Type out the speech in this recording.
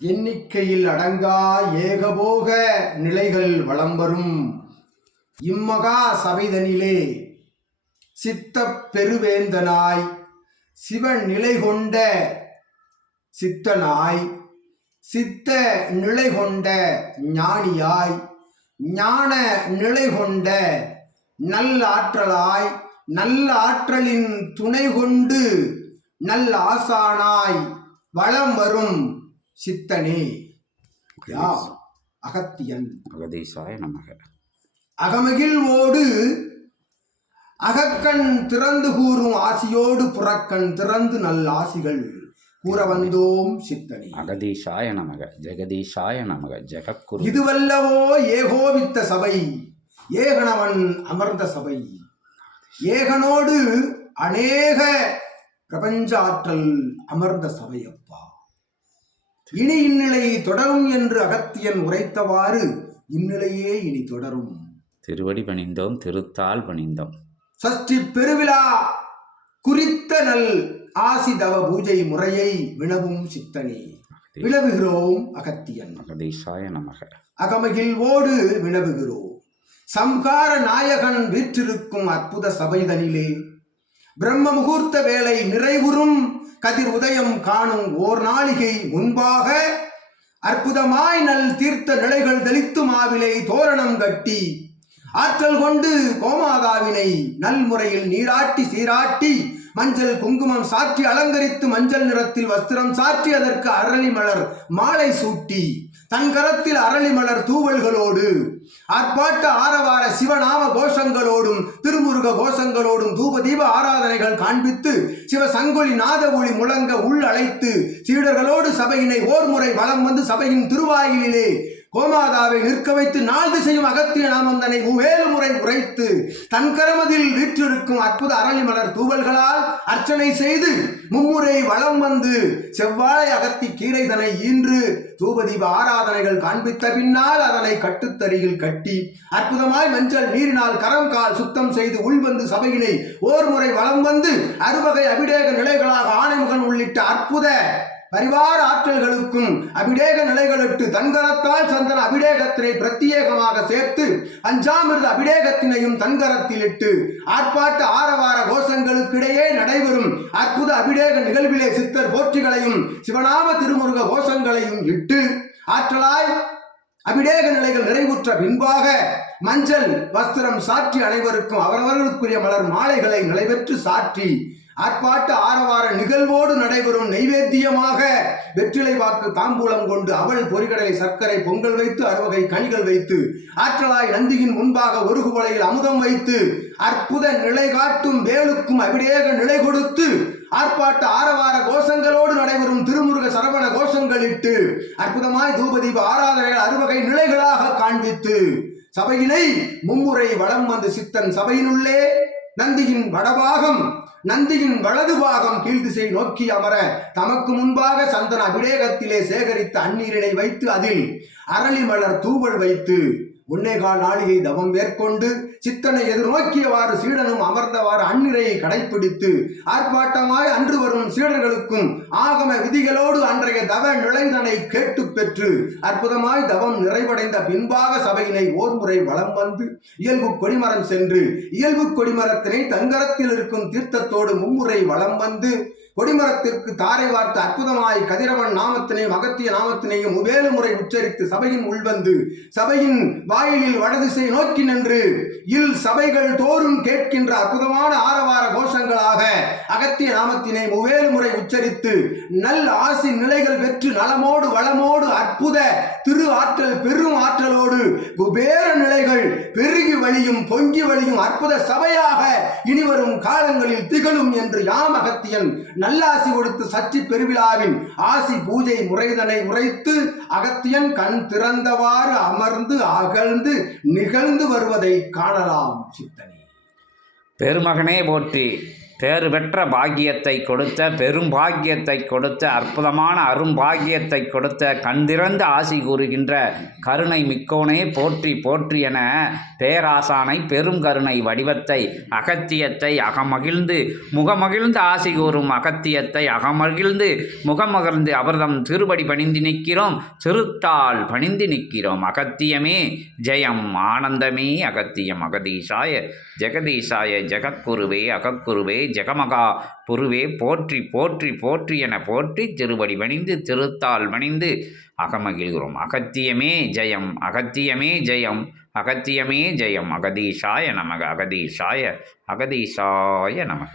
எண்ணிக்கையில் அடங்கா ஏகபோக நிலைகள் வலம் வரும் இம்மகா சபைதனிலே சித்தப் பெருவேந்தனாய் சிவன் நிலை கொண்ட சித்தனாய் சித்த நிலை கொண்ட ஞானியாய் ஞான நிலை கொண்ட நல்லாற்றலாய் நல்ல ஆற்றலின் துணை கொண்டு நல்ல ஆசானாய் வளம் வரும் சித்தனே யாம் அகத்தியன். அகதீசாய நமக. அகமகிழ்வோடு அகக்கண் திறந்து கூறும் ஆசியோடு புறக்கண் திறந்து நல்ல ஆசிகள் கூற வந்தோம் சித்தனே. அகதீசாய நமக. ஜெகதீசாய நமக. ஜெகத்குரு. இதுவல்லவோ ஏகோபித்த சபை, ஏகனவன் அமர்ந்த சபை, ஏகனோடு அநேக பிரபஞ்ச ஆற்றல் அமர்ந்த சபை. அப்பா, இனி இந்நிலை தொடரும் என்று அகத்தியன் உரைத்தவாறு இந்நிலையே இனி தொடரும். திருவடி பணிந்தோம், திருத்தால் பணிந்தோம். சஷ்டி பெருவிழா குறித்த நல் ஆசி தவ பூஜை முறையை வினவும் சித்தனே வினவுகிறோம் அகத்தியன். அகதீசாய நமக. அகமகிழ்வோடு வினவுகிறோம். சம்ஹார நாயகன் வீற்றிருக்கும் அற்புத சபைதனிலே பிரம்ம முகூர்த்த வேளை நிறைவுறும் கதிர் உதயம் காணும் ஓர் நாளிகை முன்பாக அற்புதமாய் நல் தீர்த்த நிலைகள் தெளித்து மாவிலை தோரணம் கட்டி ஆற்றல் கொண்டு கோமாதாவினை நல்முறையில் நீராட்டி சீராட்டி மஞ்சள் குங்குமம் சாற்றி அலங்கரித்து மஞ்சள் நிறத்தில் வஸ்திரம் சாற்றி அதற்கு அரளி மலர் மாலை சூட்டி தன் கரத்தில் அரளி மலர் தூவல்களோடு ஆர்ப்பாட்ட ஆரவார சிவநாம கோஷங்களோடும் திருமுருக கோஷங்களோடும் தூப தீப ஆராதனைகள் காண்பித்து சிவ சங்கொலி நாத ஒளி முழங்க உள் அழைத்து சீடர்களோடு சபையினை ஓர் முறை வலம் வந்து சபையின் திருவாயிலே கோமாதாவை நிற்க வைத்து நாள் திசையும் அகத்திய நாமந்தனை வேறு முறை உரைத்து தன் கரமதில் வீற்றிருக்கும் அற்புத அரளி மலர் தூவல்களால் அர்ச்சனை செய்து மும்முறை வளம் வந்து செவ்வாழை அகத்தி கீரைதனை ஈன்று தூபதீப ஆராதனைகள் காண்பித்த பின்னால் அதனை கட்டுத்தறியில் கட்டி அற்புதமாய் மஞ்சள் நீரினால் கரம் கால் சுத்தம் செய்து உள்வந்து சபையினை ஓர் முறை வளம் வந்து அறுவகை அபிடேக நிலைகளாக ஆணைமுகன் உள்ளிட்ட அற்புத பரிவார ஆற்றல்களுக்கும் அபிடேக நிலைகளிட்டு தன்கரத்தால் சந்தன அபிடேகத்தினை பிரத்யேகமாக சேர்த்து பஞ்சாமிர்த அபிடேகத்தினையும் தன்கரத்தில் இட்டு ஆர்ப்பாட்ட ஆரவார கோஷங்களுக்கிடையே நடைபெறும் அற்புத அபிடேக நிகழ்விலே சித்தர் போற்றிகளையும் சிவநாம திருமுருக கோஷங்களையும் இட்டு ஆற்றலாய் அபிடேக நிலைகள் நிறைவுற்ற பின்பாக மஞ்சள் வஸ்திரம் சாற்றி அனைவருக்கும் அவரவர்களுக்குரிய மலர் மாலைகளை நிலைபெற்று சாற்றி ஆர்ப்பாட்ட ஆரவார நிகழ்வோடு நடைபெறும் நைவேத்தியமாக வெற்றிலை வாக்கு தாம்பூலம் கொண்டு அவள் பொறிகடலை சர்க்கரை பொங்கல் வைத்து அறுவகை கனிகள் வைத்து ஆற்றலாய் நந்தியின் முன்பாக ஒரு குவளையில் அமுதம் வைத்து அற்புத நிலை காட்டும் வேலுக்கும் அபிடேக நிலை கொடுத்து ஆர்ப்பாட்ட ஆரவார கோஷங்களோடு நடைபெறும் திருமுருக சரவண கோஷங்களிட்டு அற்புதமாய் தூபதீப ஆராதனைகள் அறுவகை நிலைகளாக காண்பித்து சபையினை மும்முறை வலம் வந்து சித்தன் சபையினுள்ளே நந்தியின் வடபாகம் நந்தியின் வலது பாகம் கீழ்திசை நோக்கி அமர தமக்கு முன்பாக சந்தன அபிடேகத்திலே சேகரித்த அந்நீரினை வைத்து அதில் அரளி மலர் தூவல் வைத்து 1.25 நாளிகை தவம் மேற்கொண்டு சித்தனை எதிர்நோக்கியவாறு சீடனும் அமர்ந்தவாறு அந்நிறையை கடைப்பிடித்து ஆர்ப்பாட்டமாய் அன்று வரும் சீடர்களுக்கும் ஆகம விதிகளோடு அன்றைய தவ நிலைதனை கேட்டு பெற்று அற்புதமாய் தவம் நிறைவடைந்த பின்பாக சபையினை ஓர்முறை வலம் வந்து இயல்பு கொடிமரம் சென்று இயல்பு கொடிமரத்தினை தங்கரத்தில் இருக்கும் தீர்த்தத்தோடு மும்முறை வலம் வந்து கொடிமரத்திற்கு தாரை வார்த்து அற்புதமாய் கதிரவன் நாமத்தினையும் அகத்திய நாமத்தினையும் வேறு முறை உச்சரித்து சபையின் உள்வந்து சபையின் வாயிலில் வடதிசை நோக்கி நின்று சபைகள் தோறும் கேட்கின்ற அற்புதமான ஆரவார கோஷங்களாக அகத்திய நாமத்தினை வேறு முறை உச்சரித்து நல் ஆசி நிலைகள் பெற்று நலமோடு வளமோடு அற்புத திரு ஆற்றல் பெரும் ஆற்றலோடு குபேர நிலைகள் பெருகி வழியும் பொங்கி வழியும் அற்புத சபையாக இனிவரும் காலங்களில் திகழும் என்று யாம் அகத்தியன் நல்லாசி கொடுத்து சஷ்டி பெருவிழாவின் ஆசி பூஜை முறைதனை உரைத்து அகத்தியன் கண் திறந்தவாறு அமர்ந்து அகழ்ந்து நிகழ்ந்து வருவதை காணலாம் சித்தனே. பெருமகனே போற்றி, பேறு பெற்ற பாக்கியத்தை கொடுத்த பெரும் பாக்கியத்தை கொடுத்த அற்புதமான அரும்பாக்கியத்தை கொடுத்த கண்திறந்து ஆசி கூறுகின்ற கருணை மிக்கோனே போற்றி போற்றி என பேராசானை பெரும் கருணை வடிவத்தை அகத்தியத்தை அகமகிழ்ந்து முகமகிழ்ந்து ஆசி கூறும் அகத்தியத்தை அகமகிழ்ந்து முகமகிழ்ந்து அவர்தம் திருபடி பணிந்து நிற்கிறோம், திருத்தாள் பணிந்து நிற்கிறோம். அகத்தியமே ஜெயம், ஆனந்தமே அகத்தியம். அகதீசாய ஜெகதீசாய ஜெகக்குருவே அகக்குருவே ஜெகமகா புருவே போற்றி போற்றி போற்றி என போற்றி திருவடி பணிந்து திருத்தாள் பணிந்து அகமகிழ்கிறோம். அகத்தியமே ஜெயம், அகத்தியமே ஜெயம், அகத்தியமே ஜெயம். அகதீசாய நமக, அகதீசாய அகதீசாய நமக.